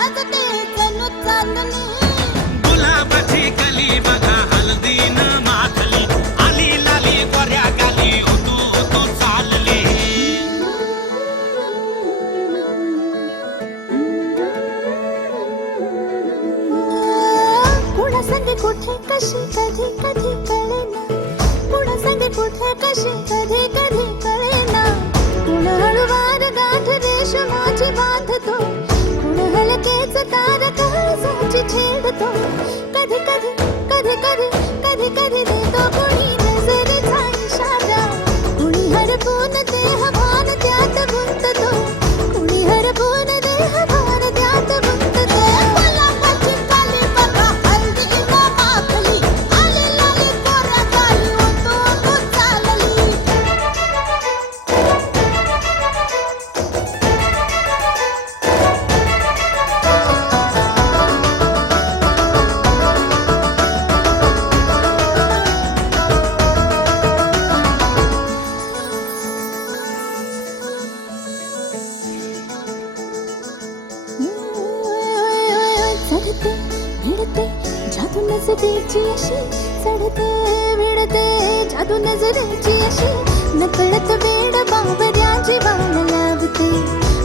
भाजते जणू चांदणी. गुलाबाची कली बघा हळदीन माखली, आली लाली गोऱ्या गाली ओतू ओतू चालली. कुणा संगे कुठे कशी कधी कधी कळेना, कुणा संगे कुठे कशी कधी कधी कळेना. कुण हळूवार गाठ रेशमाची बांधतो, कुण हलकेच तार काळजाची छेडतो. कधी कधी कधी कधी कधी कधी देतो कुणी नजरेचा इशारा. कुणी हरपून देह भान त्यात गुंततो, कुणी हरपून देह भान त्यात गुंततो. गुलाबाची कली बघा हळदीन माखली, आली लाली गोऱ्या गाली ओतू ओतू चालली. चढते भिडते जादू नजरेची अशी, चढते भिडते जादू नजरेची अशी. नकळत वेड बावऱ्या जीवाला लावते,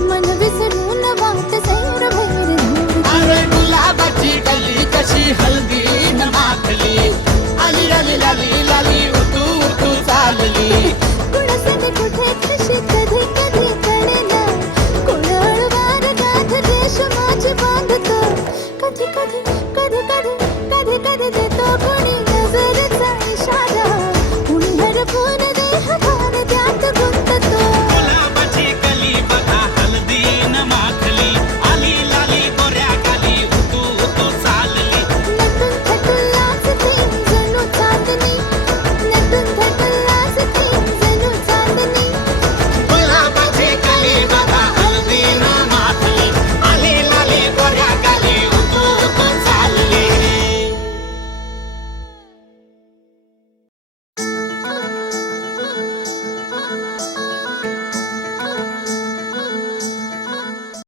मन विसरून वाट सैर भैर धावते. अरे गुलाबाची कली कशी हळदी